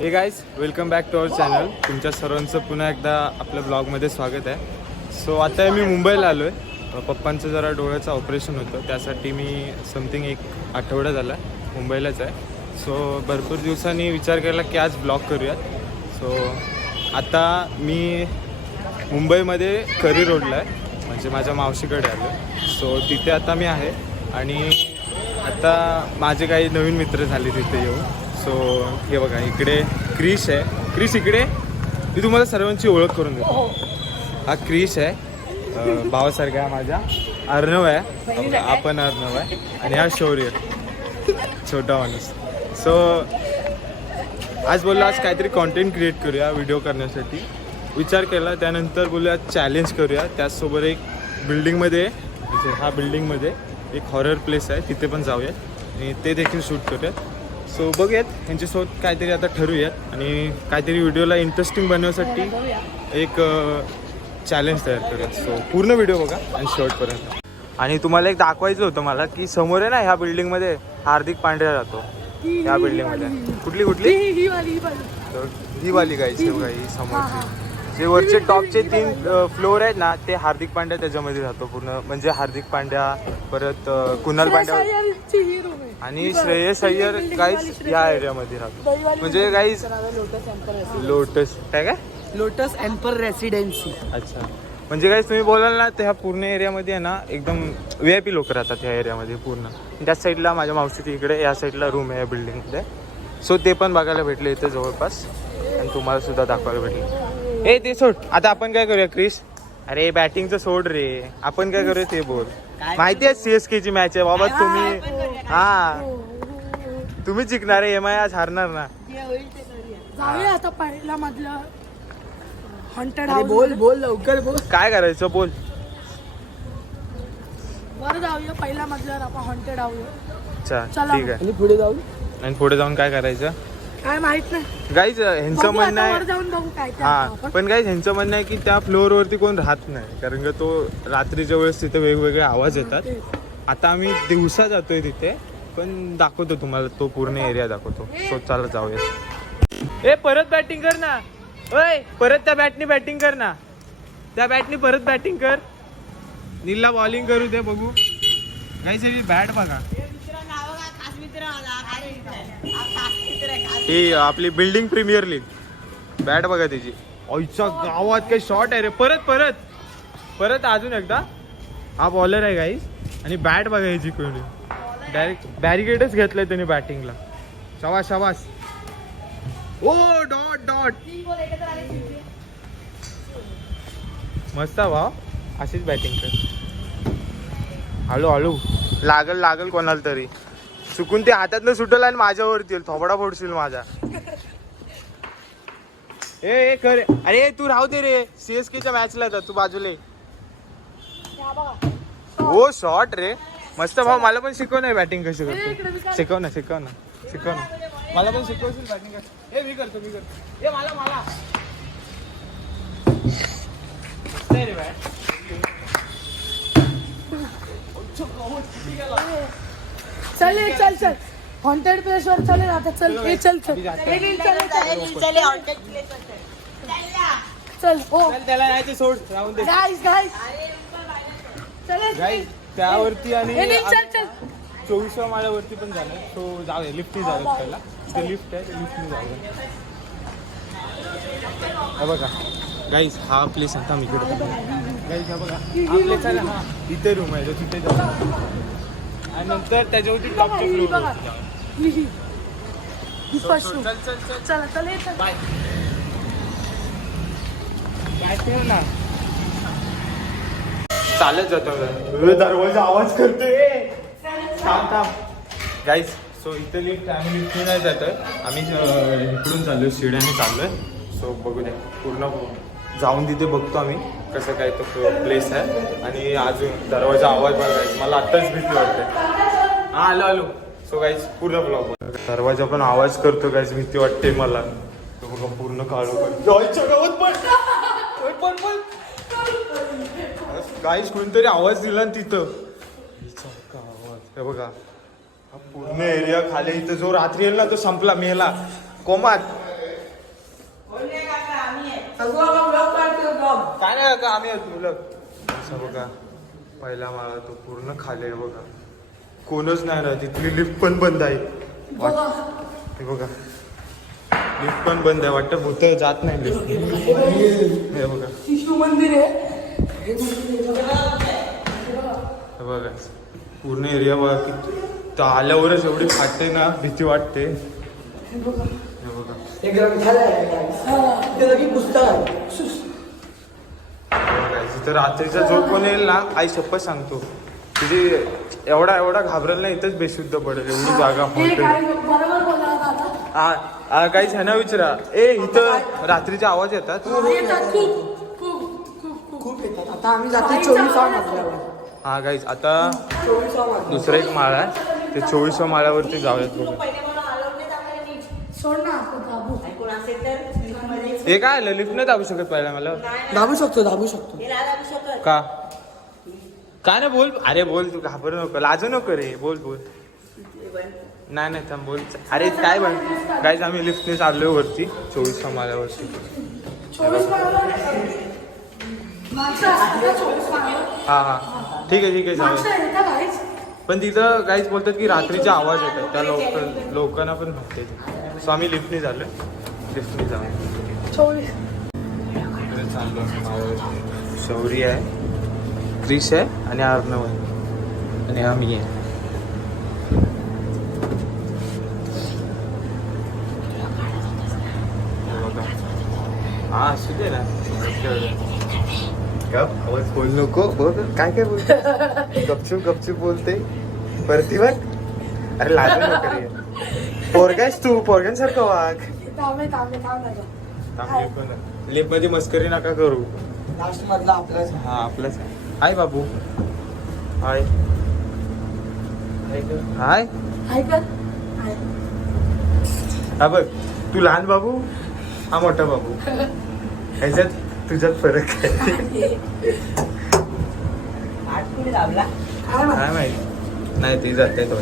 हे guys, welcome back to our channel. तुमच्या सर्वांचं पुन्हा एकदा आपल्या ब्लॉगमध्ये स्वागत आहे. सो आता मी मुंबईला आलो आहे. पप्पांचं जरा डोळ्याचं ऑपरेशन होतं, त्यासाठी मी समथिंग एक आठवडा झाला मुंबईलाच आहे. सो भरपूर दिवसांनी विचार केला की आज ब्लॉग करूयात. सो आता मी मुंबईमध्ये करी रोडला आहे, म्हणजे माझ्या मावशीकडे आलो. सो तिथे आता मी आहे आणि आता माझे काही नवीन मित्र झाले तिथे येऊन. सो हे बघा, इकडे क्रिश आहे. क्रिश इकडे, मी तुम्हाला सर्वांची ओळख करून देतो. हा क्रिश आहे, भावासारखा आहे माझ्या. अर्णव आहे, आपण अर्णव आहे. आणि हा शौर्य, छोटा माणूस. सो आज बोललो आज काहीतरी कॉन्टेंट क्रिएट करूया व्हिडिओ करण्यासाठी विचार केला. त्यानंतर बोलूया चॅलेंज करूया. त्याचसोबत एक बिल्डिंगमध्ये, म्हणजे ह्या बिल्डिंगमध्ये एक हॉरर प्लेस आहे, तिथे पण जाऊयात आणि ते देखील शूट करूयात. सो बघूयात, यांच्यासोबत काहीतरी आता ठरवूयात आणि काहीतरी व्हिडिओला इंटरेस्टिंग बनवण्यासाठी एक चॅलेंज तयार करूयात. सो पूर्ण व्हिडिओ बघा आणि शेवटपर्यंत. आणि तुम्हाला एक दाखवायचं होतं मला की समोर आहे ना, ह्या बिल्डिंगमध्ये हार्दिक पांड्या राहतो. ह्या बिल्डिंगमध्ये कुठली ही वाली गायची बघा, ही समोरची. जे वरचे टॉपचे 3 फ्लोअर आहेत ना, ते हार्दिक पांड्या त्याच्यामध्ये राहतो पूर्ण. म्हणजे हार्दिक पांड्या, परत कुणाल पांड्या आणि श्रेयस अय्यर गाईज या एरियामध्ये राहतो. म्हणजे गाईज लोटस काय लोटस एम्पर रेसिडेन्सी. अच्छा, म्हणजे गाईज तुम्ही बोलाल ना, तर ह्या पूर्ण एरियामध्ये आहे ना, एकदम VIP लोक राहतात ह्या एरियामध्ये पूर्ण. त्या साईडला माझ्या मावशीची इकडे या साईडला रूम आहे या बिल्डिंगमध्ये. सो ते पण बघायला भेटले इथे जवळपास आणि तुम्हाला सुद्धा दाखवायला भेटले. हे ते सोड, आता आपण काय करूया क्रिश? अरे बॅटिंगचं सोड रे, आपण काय करूया ते बोल. माहिती आहे CSK ची मॅच आहे बाबा. तुम्ही जिंकणार आहे, MI आज हारणार ना. जाऊया आता पहिला मधलं हॉन्टेड हाऊस. बोल लवकर बोल, काय करायचं बोल. बरं जाऊया पहिला मधल्यावर आपण हॉन्टेड हाऊस. अच्छा ठीक आहे. आणि पुढे जाऊन काय करायचं काय माहित नाही गाईज. ह्यांचं म्हणणं आहे जाऊन बघू काय. हा, पण गाईज ह्यांचं म्हणणं आहे की त्या फ्लोअरवरती कोण राहत नाही, कारण का तो रात्रीच्या वेळेस तिथे वेगवेगळे आवाज येतात. आता आम्ही दिवसा जातोय तिथे, पण दाखवतो तुम्हाला तो पूर्ण एरिया दाखवतो. सो चला जाऊया. परत बॅटिंग कर ना. ओय, परत त्या बॅटनी बॅटिंग कर ना. त्या बॅटनी परत बॅटिंग कर. नीलला बॉलिंग करू दे, बघू. गाईज ही बॅट बघा, ही आपली बिल्डिंग प्रीमियर लीग बॅट बघा त्याची. आईच्या गावात काही शॉट आहे रे. परत परत परत अजून एकदा. हा बॉलर आहे गाईज आणि बॅट बघा याची कोणी. डायरेक्ट बॅरिकेडच घेतलंय त्याने बॅटिंगला. शाबास शाबास. ओ डॉट डॉट. मस्त भाव, अशीच बॅटिंग कर. हळू हळू लागल कोणाला तरी. चुकून ते हातातलं सुटलं आणि माझ्यावरती येईल, थोबडा फोडशील माझा. ए कर. अरे तू राहू दे रे, CSK च्या मॅचला जा तू बाजूले. हो शॉट रे, मस्त भाऊ. मला पण शिकव ना बॅटिंग कशी करतो. शिकव ना मला पण शिकवशील बॅटिंग कशी. मी करतो. मला रे बॅट. चल हॉन्टेड प्लेस वर चल आता. चल ओ त्याला नाही ते सोड, राहून दे. गाईज त्यावरती आणि 24व्या माळ्यावरती पण झालं. सो जाऊया, लिफ्टने जाऊया पहिला. ते लिफ्ट आहे, ते लिफ्टने जाऊया. हा बघा गाईज, हा प्लेस आता मी इकडे. गाईज हा बघा, हा प्लेस आहे ना, हा इथे रूम आहे, तो तिथे जाऊ. आणि नंतर त्याच्यावरती टॉपचा फ्लोअर. चल बाय. ना चालत जातो. दरवाजा आवाज करतोय. थांब गाईज. सो इथे लिफ्ट, आम्ही लिफ्टने नाही जातोय, आम्ही इकडून चाललोय, शिड्याने चाललोय. सो बघू द्या, पूर्ण जाऊन तिथे बघतो आम्ही कसं काय तो प्लेस आहे. आणि अजून दरवाजा आवाज बघायचा, मला आत्ताच भीती वाटते. हा आलो. सो गाईज पूर्ण ब्लॉग. दरवाजा पण आवाज करतो गाईज, भीती वाटते मला. तो बघा पूर्ण काळू गाईज. कोणतरी आवाज दिला ना तिथं. आवाज बघा, हा पूर्ण एरिया खाली. इथं जो रात्री येईल ना तो संपला, मेला कोमात. काय नाही का आम्ही मुलं असं बघा पहिला माळा तो पूर्ण खाली आहे बघा कोणच नाही ना तिथली लिफ्ट पण बंद आहे हे बघा लिफ्ट पण बंद आहे वाटतं भूत जात नाही लिफ्ट हे बघा शिशु मंदिर आहे हे बघा पूर्ण एरिया बघा की तर आल्यावरच एवढी फाटते ना भीती वाटते हे बघा एक ग्रंथालय आहे ते लगेच पुस्तक आहे तिथं रात्रीचा जो कोण येईल ना आई शपथ सांगतो तुझी एवढा घाबरेल ना इथंच बेशुद्ध पडेल एवढी जागा बरोबर बोला दादा काहीच आहे ना विचारा ए इथं रात्रीचे आवाज येतात येतात खूप येतात आता आम्ही जातो 24 मजल्यावर हा गाईज आता 24 दुसरा एक माळा आहे ते 24व्या माळ्यावरती जाऊयात बघा सोड ना दाबू हे काय आलं लिफ्ट नाही दाबू शकत पहिला मला दाबू शकतो का काय नाही बोल अरे बोल तू घाबरू नको लाजू नको रे बोल नाही थांब बोल अरे काय बन गाईज आम्ही लिफ्टने चाललोय वरती 24व्या माळ्यावरती 24 माणसं असतात ना 24 हा ठीक आहे जाऊया पण तिथं काहीच बोलतात की रात्रीचे आवाज येतात त्या लोकांना पण भटते सो आम्ही लिफ्टने झालो लिफ्टने जाऊ शौरी आहे क्रिश आहे आणि अर्णव आहे आणि आम्ही आहे हा असू दे ना आवाज बोल नको बोल काय बोलते गपचूप बोलते परती बघ अरे लाजू नको रे पोरगायस तू पोरग्यांसारखं वाघ लिप मध्ये मस्करी नका करू लास्ट मधला आपलाच हा आपलाच हाय बाबू हाय हाय हा बघ तू लहान बाबू हा मोठा बाबू ह्याच्यात तुझ्यात फरक आहे काय माहिती नाही ती जाते तो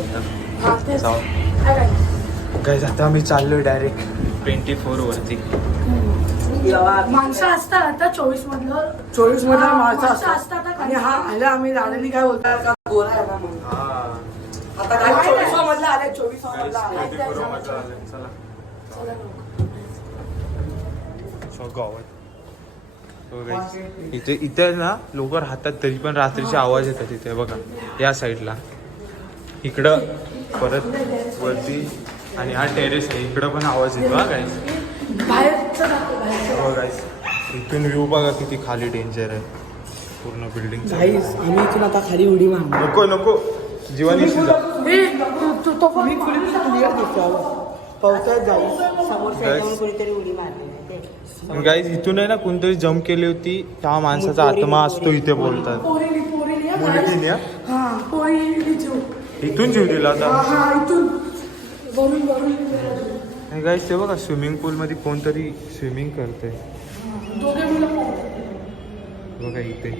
काय जाता आम्ही चाललोय डायरेक्ट 24 वरती माणसं असतात आता 24 मधलं माणसं असतात आणि हा आल्या आम्ही राणी काय बोलतात का गोरा आहे ना म्हणून आता काय 24 मधला आले 24 मधला आले इथे ना लोक राहतात तरी पण रात्रीचे आवाज येतात इथे बघा या साईडला इकडं परत वरती आणि हा टेरेस आहे इकडं पण आवाज येतो हा गाईस गाईस इथून व्ह्यू बघा किती खाली डेंजर आहे पूर्ण बिल्डिंग आम्ही इथून आता खाली उडी मारणार नको जीवानी गाईज इथून आहे ना कोणतरी जम्प केली होती त्या माणसाचा आत्मा असतो इथे बोलतात इथून जीव दिला होता गाईज ते बघा स्विमिंग पूल मध्ये कोणतरी स्विमिंग करते बघा इथे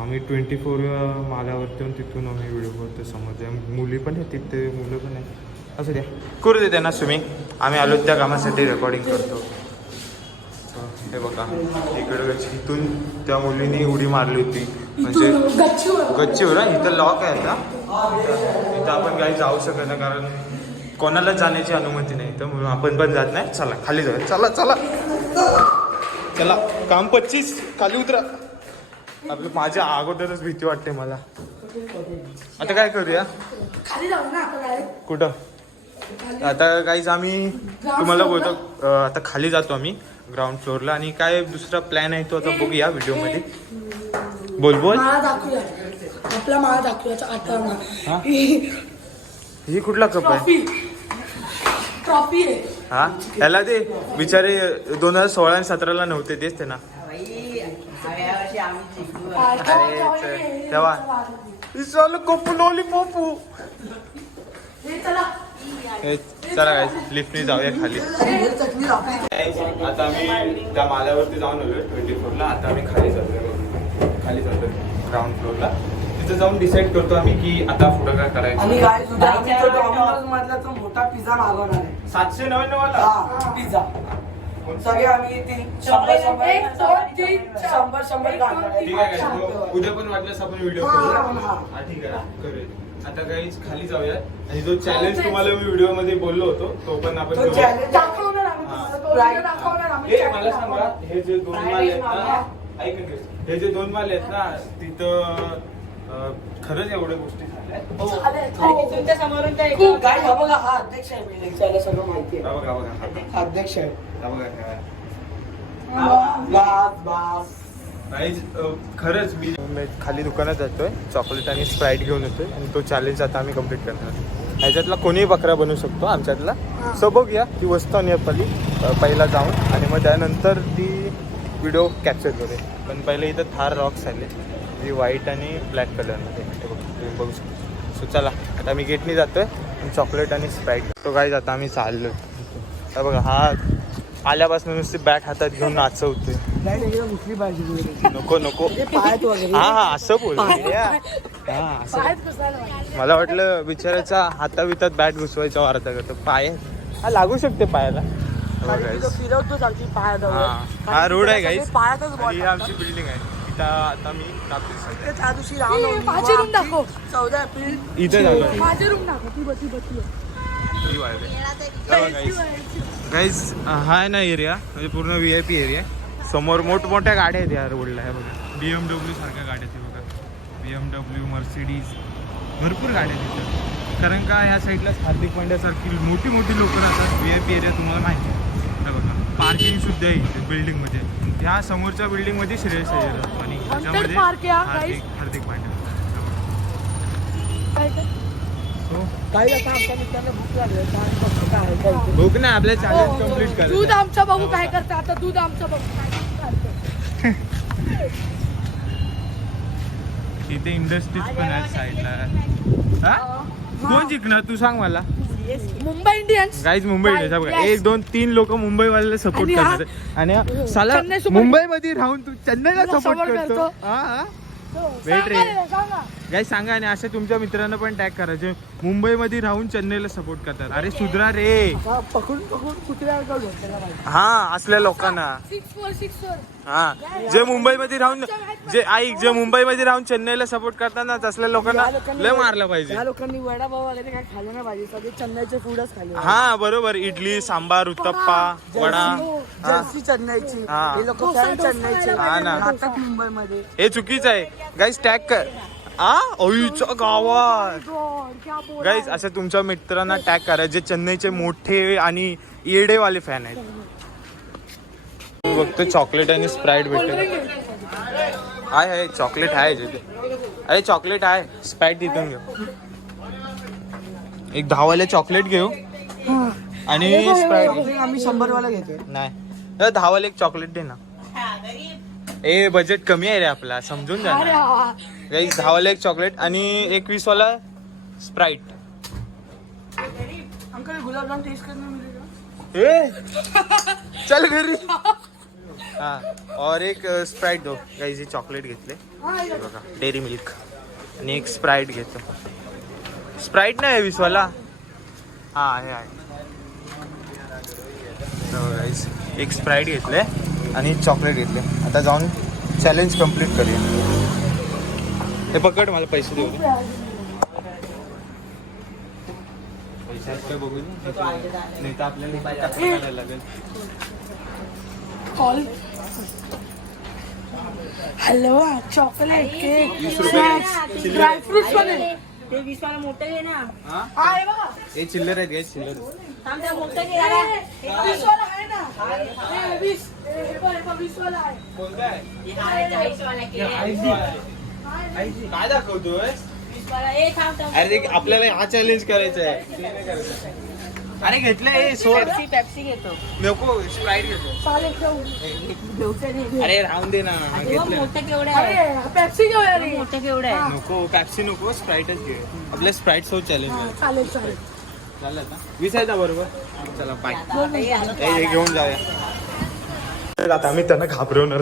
आम्ही 24व्या माल्यावरती तिथून आम्ही व्हिडिओ करतो समोर मुली पण आहेत तिथे मुलं पण आहेत असं द्या करू दे त्यांना स्विमिंग आम्ही आलो त्या कामासाठी रेकॉर्डिंग करतो हे बघा इकडे इथून त्या मुलीने उडी मारली होती म्हणजे गच्चीवर इथं लॉक आहे आता इथं आपण काही जाऊ शकत नाही कारण कोणालाच जाण्याची अनुमती नाही तर म्हणून आपण पण जात नाही चला खाली जाऊया चला काम 25 खाली उतरा आपलं माझ्या अगोदरच भीती वाटते मला आता काय करूया कुठं आता काहीच आम्ही तुम्हाला बोलतो आता खाली जातो आम्ही ग्राउंड फ्लोअरला आणि काय दुसरा प्लॅन आहे तो आता बघूया व्हिडिओमध्ये बोल आपला माळा दाखवूया ही कुठला कप आहे ट्रॉफी आहे हा त्याला ते बिचारे 2016 आणि 17ला नव्हते तेच ते ना तेव्हा कोपू लॉलीपॉपू चला काय लिफ्टने जाऊया खाली आता आम्ही त्या माल्यावरती जाऊन आलोय 24ला आता आम्ही खाली जातोय ग्राउंड फ्लोअरला तिथे जाऊन डिसाईड करतो आम्ही की आता पुढं काय करायचं आणि काय सुद्धा आम्ही तो डॉमिनोज मधला तो मोठा पिझ्झा मागवणार आहे 799 वाला पिझ्झा सगळे आम्ही ती शंभर काढणार ठीक आहे guys, मग उद्या पण वाटल्यास आपण व्हिडिओ करू. हा ठीक आहे करूया. आता काही खाली जाऊया आणि जो चॅलेंज तुम्हाला मी व्हिडिओ मध्ये बोललो होतो तो पण आपण तो करूया. challenge दाखवणार आम्ही तुम्हाला. दाखवणार आम्ही. हे मला सांगा, हे जे 2 माले आहेत ना, ऐका की, हे जे 2 माले आहेत ना तिथं खरंच एवढ्या गोष्टी झाल्या. तुमच्या समोरून तर खूप काय हा बघा, हा अध्यक्ष आहे बिल्डिंगचा, सगळं माहिती आहे. हा बघा, हा बघा, हा अध्यक्ष आहे. हा बघा, बास. गाईज खरंच मी खाली दुकानात जातोय, चॉकलेट आणि स्प्राईट घेऊन येतोय आणि तो चॅलेंज आता आम्ही कम्प्लीट करणार. ह्याच्यातला कोणीही बकरा बनवू शकतो आमच्यातला. सो बघूया ती वस्तू आणि पहिला जाऊन आणि मग त्यानंतर ती व्हिडिओ कॅप्चर करूया. पण पहिले इथं थार रॉक्स आले, जी व्हाईट आणि ब्लॅक कलरमध्ये. तुम्ही बघू शकतो. सो चला आता मी गेटनी जातोय आणि चॉकलेट आणि स्प्राईट. तो गाईज आता आम्ही चाललोय. आता बघा हा आल्यापासून नुसती बॅट हातात घेऊन नाचवतोय. घुसली पाहिजे. नको नको, पायात वगैरे. हा असं बोल. हा असं. मला वाटलं बिचाराच्या हातावितात बॅट घुसवायचा वार्ता करतो. पाय हा लागू शकते पायाला. फिरवतो सारखी पायात. हा रोड आहे गाईस, पायातच ही आमची बिल्डिंग आहे. इथं आता मी त्या दिवशी राम दाखव 14 एप्रिल इथे झालो. माझे रूम दाखव. ती गाईज हा आहे ना एरिया, म्हणजे पूर्ण VIP एरिया आहे. समोर मोठमोठ्या गाड्या आहेत या रोडला. आहे बघा, BMW सारख्या गाड्या आहेत बघा. BMW, मर्सिडीज, भरपूर गाड्या आहेत तिथं. कारण का ह्या साईडला हार्दिक पांड्यासारखी मोठी मोठी लोकं राहतात. VIP एरिया तुम्हाला माहिती आहे बघा. पार्किंग सुद्धा आहे बिल्डिंगमध्ये. ह्या समोरच्या बिल्डिंगमध्ये श्रेयस अय्यर राहतो आणि त्याच्यामध्ये हार्दिक पांड्या. काही आता आमच्या मित्रांना भूक लागली. भूक नाही, आपल्या चॅलेंज कम्प्लीट करायचं. दूध आमचा बघू काय करतं आता. दूध आमचा बघू काय करतं. इथे इंडस्ट्रीज पण आहेत साईडला. हा कोण जिंकणार तू सांग मला. Mumbai Indians. Guys Mumbai Indians बघा, 1 2 3 लोक मुंबईवाल्याला सपोर्ट करतात आणि साला चेन्नई सुपर मुंबईमध्ये राहून तू चेन्नईला सपोर्ट करतो. हा वेट रे गाईज सांगा. आणि असे तुमच्या मित्रांना पण टॅग करा जे मुंबईमध्ये राहून चेन्नईला सपोर्ट करतात. अरे सुधरा रे. पकडून कुत्र्याला हा असल्या लोकांना. 6-4 हा जे मुंबईमध्ये राहून जे मुंबईमध्ये राहून चेन्नईला सपोर्ट करतात ना, तसल्या लोकांना लय मारलं पाहिजे. या लोकांनी वडापाव वगैरे काय खाल्लं नाही पाहिजे. सगळे चेन्नईचे फूडच खाल्ले. हा बरोबर. इडली सांबार उत्तप्पा वडा. जर्सी चेन्नईची. हा. हे लोक चेन्नईचे हा ना. राहतात मुंबईमध्ये. हे चुकीचं आहे गाईज. टॅग कर. ओईच्या गावात गाईज असं तुमच्या मित्रांना टॅग करा जे चेन्नईचे मोठे आणि येडेवाले फॅन आहेत. बघतो चॉकलेट आणि स्प्राईट भेटेल. आहे चॉकलेट आहे तिथे. अरे चॉकलेट आहे, स्प्राईट तिथून घेऊ. एक 10वाले चॉकलेट घेऊ आणि स्प्राईट. आम्ही 100 वाला घेतोय. नाही 10वाले एक चॉकलेट दे ना. ए बजेट कमी आहे रे आपला, समजून जा ना. गाईस 10वाले एक चॉकलेट आणि एक 20वाला स्प्राईट. अंकल गुलाबजाम टेस्ट करने मिलेगा. ए चल घरी. हा और एक स्प्राईट दो. गाईस हे चॉकलेट घेतले बघा, डेअरी मिल्क. आणि एक स्प्राईट घेतो. स्प्राईट नाही 20वाला. हा आहे गाईस. एक स्प्राईट घेतले आणि चॉकलेट घेतले. आता जाऊन चॅलेंज कम्प्लीट करूया. हे पकड, मला पैसे देऊ दे. पैसे काय बघू नाही तर आपल्याला लागेल. कॉल. हॅलो चॉकलेट केक 20 रुपये. ड्रायफ्रुट्स पण आहे. ते 20 वाला मोठं घे ना. आहे बघा. हे चिल्लर आहेत गाईस, चिल्लर. थांब त्या मोठं घे जरा. 20 वाला आहे ना. 20 20 वाला आहे. कोणता आहे? हे आहे 40 वाला घे. काय दाखवतोय? 20 वाला. ए थांब. अरे आपल्याला हा चॅलेंज करायचा आहे. अरे घेतलं हे सोड. पेप्सी घेतो. नको स्प्राईट घेतो. चालेल ठेवू. घेऊचं नाही. अरे राहून दे ना. घेतलं मोठं केवढं आहे. अरे पेप्सी घेऊया रे. मोठं केवढं आहे. नको पॅप्सी नको, स्प्राईटच घे. आपल्या स्प्राईट सोबत चॅलेंज आहे. चालेल चालेल. चालेल ना. 20 आहे बरोबर. चला बाय. हे घेऊन जाऊया. आता आम्ही त्यांना घाबरवणार.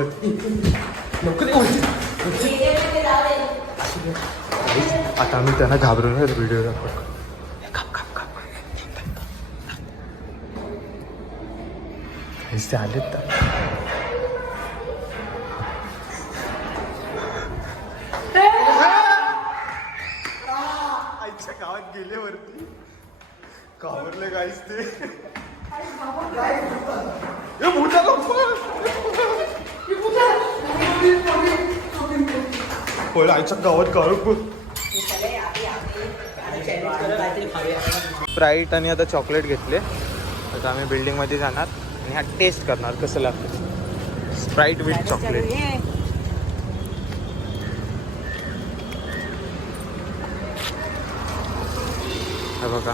आता आम्ही त्यांना घाबरवणार व्हिडिओ दाखवतो. ते आलेत तर आईच्या गावात गेले वरती घाबरले गाईस ते आईच्या गावात काळू स्प्राईट आणि आता चॉकलेट घेतले. आता आम्ही बिल्डिंगमध्ये जाणार आणि हा टेस्ट करणार कसं लागतं स्प्राईट विथ चॉकलेट. हा बघा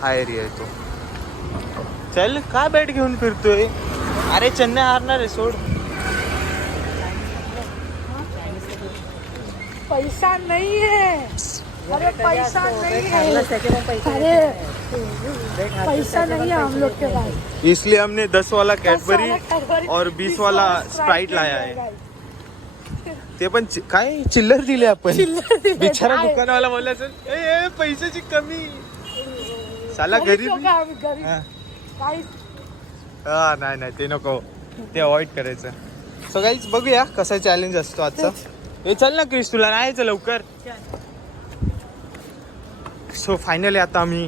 हा एरिया आहे तो. चल का बॅट घेऊन फिरतोय. अरे चेन्नई हारणार आहे सोड. पैसा नहीं है. अरे पैसा नहीं है. अरे पैसा नहीं है हम लोग के पास. इसलिए हमने 10 वाला कैडबरी और 20 वाला स्प्राइट लाया है. ते पण काय चिल्लर दिले आपण. बिचारा दुकानवाला बोलायचं ए पैशाची कमी साला गरीब. हा नाही ते नको ते अवॉइड करायचं. सो गाईज बघूया कसा चॅलेंज असतो आजचा. हे चल ना क्रिस तुला राहायचं लवकर. सो फायनली आता आम्ही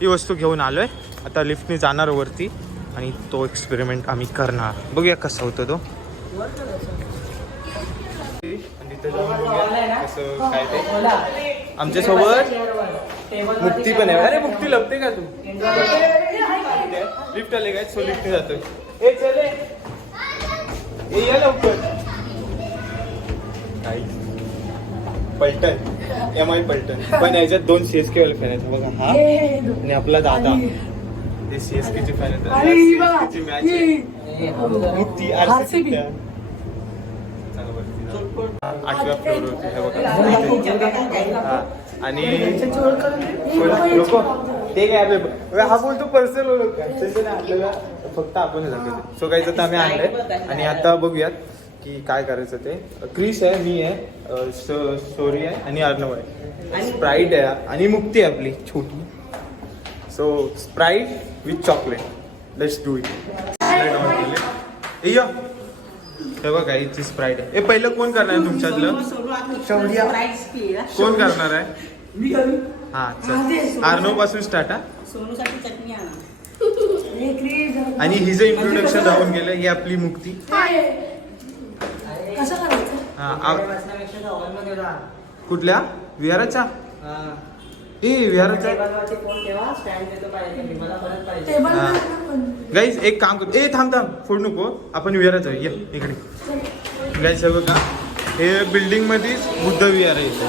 ही वस्तू घेऊन आलोय. आता लिफ्टने जाणार वरती आणि तो एक्सपेरिमेंट आम्ही करणार. बघूया कसा होतो तो. कसं काय ते आमच्या सोबत मुक्ती पण आहे. अरे मुक्ती लपते का तू. लिफ्ट आले काय. सो लिफ्टने जातोय. ए चले ए या लवकर. पलटन एम आय पलटन पण याच्यात 2 CSK वाले फॅन आहेत बघा. हा आणि आपला दादा ते CSK चे फॅन आहेत. मॅच मुक्ती RCB 8व्या फ्लोअरवरती हे बघा. आणि नको ते काय आपले हा बोलतो पर्सनल ओळख आपल्याला फक्त आपण सांगतो. सो काहीच आता आम्ही आणलंय आणि आता बघूयात की काय करायचं ते. क्रिस आहे मी आहे सोरी आहे आणि अर्णव आहे. स्प्राईट आहे आणि मुक्ती आहे आपली छोटी. So sprite with chocolate let's do it. हे बघा इथची स्प्राईट आहे. हे पहिलं कोण करणार आहे तुमच्यातलं. कोण करणार आहे. हा चल अर्णव पासून स्टार्ट. हा आणि हिचं इंट्रोडक्शन राहून गेलं. ही आपली मुक्ती. कुठल्या विहाराच्या विहाराच्या गाईज एक काम करतो. ए थांब फोड नको आपण विहारात जाऊया इकडे. गाईज हे बघा हे बिल्डिंग मध्येच बुद्ध विहार आहे इथे.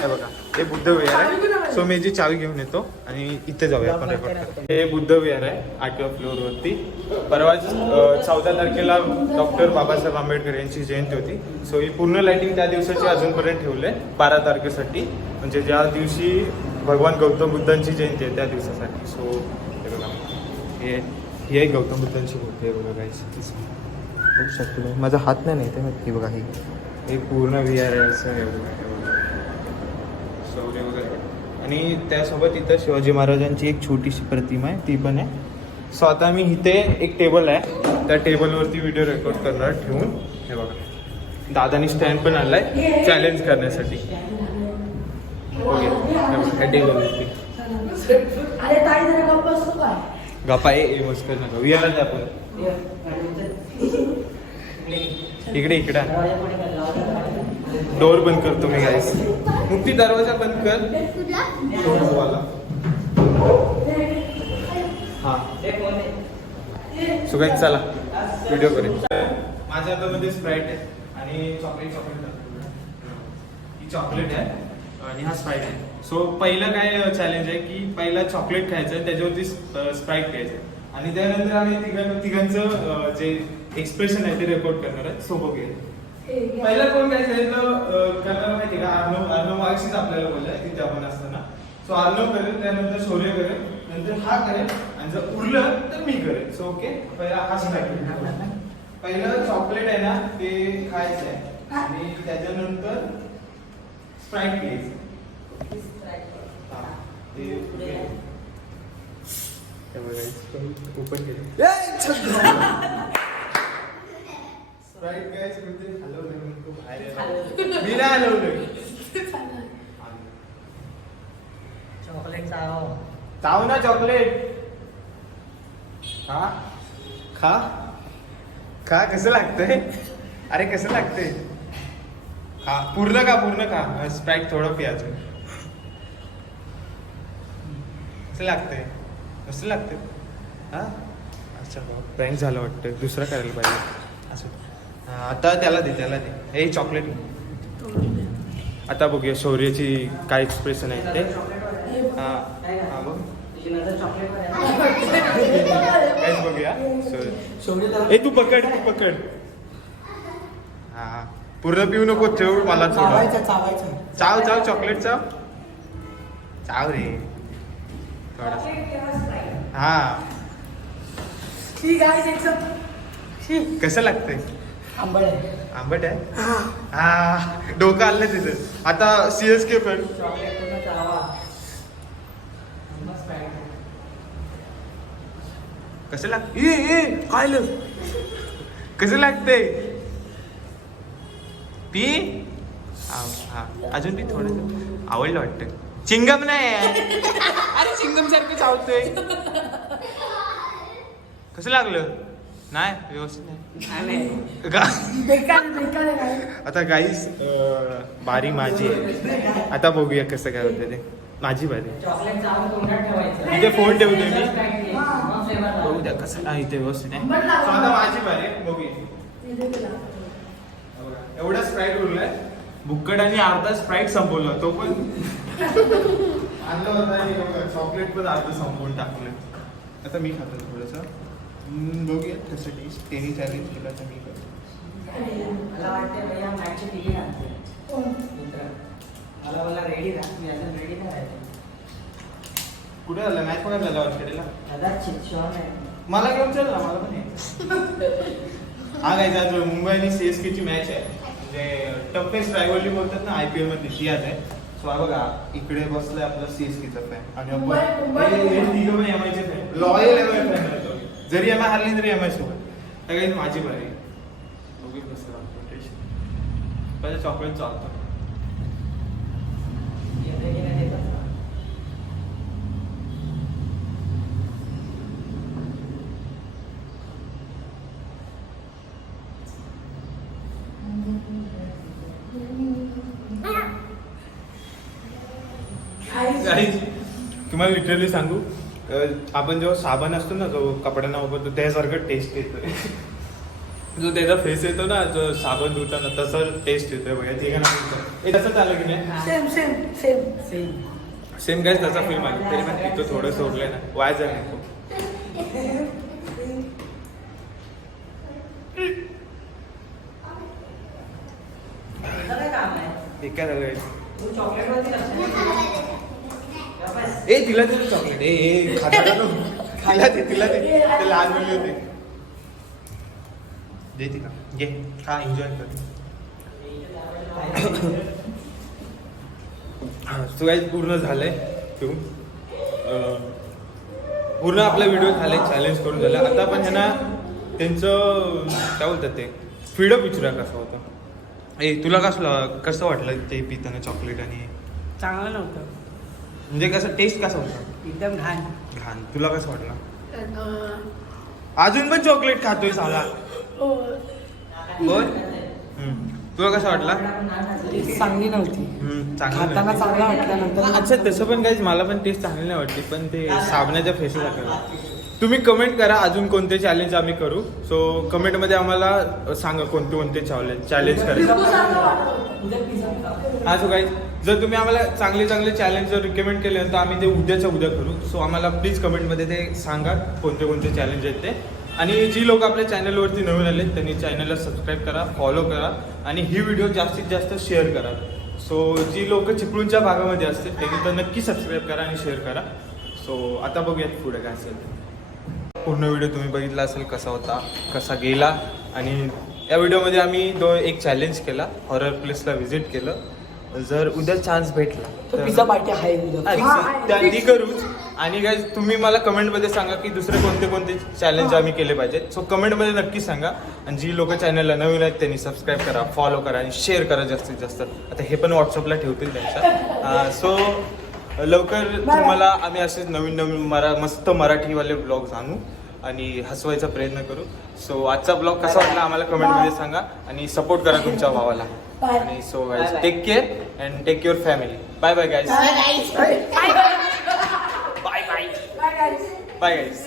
हे बघा हे बुद्ध विहार आहे. सो मी जी चावी घेऊन येतो आणि इथे जाऊया आपण रेकॉर्ड. हे बुद्ध विहार आहे 8व्या फ्लोअरवरती. परवाच 14 तारखेला डॉक्टर बाबासाहेब आंबेडकर यांची जयंती होती. सो ही पूर्ण लाईटिंग त्या दिवसाची अजूनपर्यंत ठेवले 12 तारखेसाठी म्हणजे ज्या दिवशी भगवान गौतम बुद्धांची जयंती आहे त्या दिवसासाठी. सो हे बघा ही आहे गौतम बुद्धांची मूर्ती आहे बघा गाईस. बघू शकतो माझा हात नाही ते माहिती बघा. हे पूर्ण विहार आहे असं हे बघा शौर्य वगैरे. आणि त्यासोबत इथं शिवाजी महाराजांची एक छोटीशी प्रतिमा आहे ती पण आहे. सो आता मी इथे एक टेबल आहे त्या टेबलवरती व्हिडिओ रेकॉर्ड करणार ठेवून. हे बघा दादानी स्टँड पण आणलाय चॅलेंज करण्यासाठी. ओके ह्या टेबलवरती गप्पा ए मस्कर नका विहारात आपण इकडे डोर बंद करतो मी गाईस. मुक्ती दरवाजा बंद कर. हा सो गाईस चला व्हिडिओ करेल. माझ्या हातामध्ये स्प्राईट आहे आणि चॉकलेट ही चॉकलेट आहे आणि हा स्प्राईट आहे. सो पहिलं काय चॅलेंज आहे की पहिला चॉकलेट खायचं आहे त्याच्यावरती स्प्राईट घ्यायचं आणि त्यानंतर आम्ही तिघांचं जे एक्सप्रेशन आहे ते रेकॉर्ड करणार आहे. सो बघूया पहिला कोण काय करणार माहिती का. अर्णव मागशीच आपल्याला बोललाय तिथे आपण असताना. सो अर्णव करेल त्यानंतर शौर्य करेल नंतर हा करेल आणि जर उरलं तर मी करेल. सो ओके पहिला हा स्टार्ट. पहिलं चॉकलेट आहे ना ते खायचं आहे आणि त्याच्यानंतर स्प्राईट घ्यायचं. ओपन केलं स्प्राईट गाईस म्हणजे हलवलं म्हणून तो बाहेर आला. मी नाही हलवलं. चॉकलेट चाव. चाव ना चॉकलेट. खा खा खा. कसं लागतंय? अरे कसं लागतंय? खा पूर्ण खा. स्प्राईट थोडं पी अजून. कसं लागतंय? कसं लागतंय? हा अच्छा प्रँक झालं वाटतं. दुसरा करायला पाहिजे असं. आता त्याला दे. हे चॉकलेट. आता बघूया शौर्याची काय एक्सप्रेशन आहे ते. हा बघ काहीच बघूया. ए तू पकड. हा पूर्ण पिऊ नको. ठेव मला चाव चॉकलेट चाव रे थोडा. हा कसं लागतंय? आंबट आहे. हा डोकं आलं तिथं. आता CSK पण कसं लागतंय? काय कसं लागतंय? पी. हा अजून पी थोडं. आवडलं वाटतं. चिंगम नाही. अरे चिंगम सारखं चावतोय. कसं लागलं? नाही व्यवस्थित नाही. आता गाईस बारी माझी आहे. आता बघूया कसं काय होतं ते. माझी बारी. चॉकलेट चाव तोंडात ठेवायचं. इथे फोन ठेवतोय मी. बघू द्या कसं आहे इथे व्यवस्थित आहे. आता माझी बारी बघूया. एवढा स्प्राईट उरलाय. बुक्कड आणि अर्धा स्प्राईट संपवला. तो पण आणलं होता आणि चॉकलेट पण अर्ध संपवून टाकलं. आता मी खातो थोडंसं. बघूया कसं टेस्ट. त्यांनी चॅलेंज केला तर मी करतो. मला वाटतं भैया मॅचची तिकीट आणते. मला रेडी राहा. मी अजून रेडी नाही राहायचं. कुठे झालं मॅच बघायला झाला ऑस्ट्रेलियाला? कदाचित शुअर नाही. मला घेऊन चल ना. मला पण आहे. हा काय आज मुंबई आणि CSK ची मॅच आहे. म्हणजे टफेस्ट रायव्हरली बोलतात ना IPL मध्ये ती आज आहे. सो हा बघा इकडे बसलाय आपला CSK चा फॅन आणि आपण तिघं पण MI चे फॅन. लॉयल MI फॅन आहे. जरी MI हरली तरी MI सोबत. तर काही माझी बारी. बघू कसं राहतं. पहिले चॉकलेट चालतं. तुम्हाला लिटरली सांगू आपण जेव्हा साबण असतो ना जो कपड्यांना वापरतो त्यासारखं टेस्ट येतोय. जो त्याचा फेस येतो ना जो साबण धुताना तसं टेस्ट येतोय बघा. ठीक आहे तसंच आलं की नाही? सेम काय तसा फिल्म आली तरी पण तिथं थोडं सोडलंय ना. वाय झालं नको. काय झालं? ए तिला दे चॉकलेट. ए खायला दे. तिला दे. ते लहान मुली होते. दे तिला. घे खा. एन्जॉय कर. सो गाईज पूर्ण झालंय पिऊन. पूर्ण आपला व्हिडिओ झालाय. चॅलेंज करून झालं. आता आपण ह्यांना त्यांचं काय बोलतात ते फ्रीडम विचारा कसं होतं. ए तुला कसं वाटलं ते पिताना चॉकलेट? आणि चांगलं नव्हतं. म्हणजे कसं टेस्ट कसा होता? एकदम घाण. तुला कसं वाटलं? अजून पण चॉकलेट खातोय साला. बोल. तुला कसं वाटला? चांगली नव्हती. खाताना चांगला वाटल्यानंतर. अच्छा तसं पण काही मला पण टेस्ट चांगली नाही वाटली. पण ते साबणाच्या फेसेस लागला. तुम्ही कमेंट करा अजून कोणते चॅलेंज आम्ही करू. सो कमेंटमध्ये आम्हाला सांगा कोणते चॅलेंज करायचं. हा सो गाईज जर तुम्ही आम्हाला चांगले चॅलेंज जर रिकमेंड केले तर आम्ही ते उद्याच्या उद्या करू. सो आम्हाला प्लीज कमेंटमध्ये ते सांगा कोणते चॅलेंज आहेत ते. आणि जी लोक आपल्या चॅनलवरती नवीन आले त्यांनी चॅनलला सबस्क्राईब करा, फॉलो करा आणि ही व्हिडिओ जास्तीत जास्त शेअर करा. सो जी लोक चिपळूणच्या भागामध्ये असतील त्यांनी तर नक्की सबस्क्राईब करा आणि शेअर करा. सो आता बघूयात पुढे काय असेल. पूर्ण व्हिडिओ तुम्ही बघितला असेल कसा होता, कसा गेला. आणि या व्हिडिओमध्ये आम्ही एक चॅलेंज केला, हॉरर प्लेसला व्हिजिट केलं. जर उद्या चान्स भेटला तर पिझ्झा पार्टी आहे ती करूच. आणि गाईज तुम्ही मला कमेंटमध्ये सांगा की दुसरे कोणते कोणते चॅलेंज आम्ही केले पाहिजेत. सो कमेंटमध्ये नक्की सांगा. आणि जी लोक चॅनलला नवीन आहेत त्यांनी सबस्क्राईब करा, फॉलो करा आणि शेअर करा जास्तीत जास्त. आता हे पण व्हॉट्सअपला ठेवतील त्यांच्या. सो लवकर तुम्हाला आम्ही असेच नवीन नवीन मस्त मराठीवाले ब्लॉग्स आणू आणि हसवायचा प्रयत्न करू. सो आजचा ब्लॉग कसा वाटला आम्हाला कमेंटमध्ये सांगा आणि सपोर्ट करा तुमच्या भावाला. आणि so guys take care and take your family. Bye bye guys. Bye guys.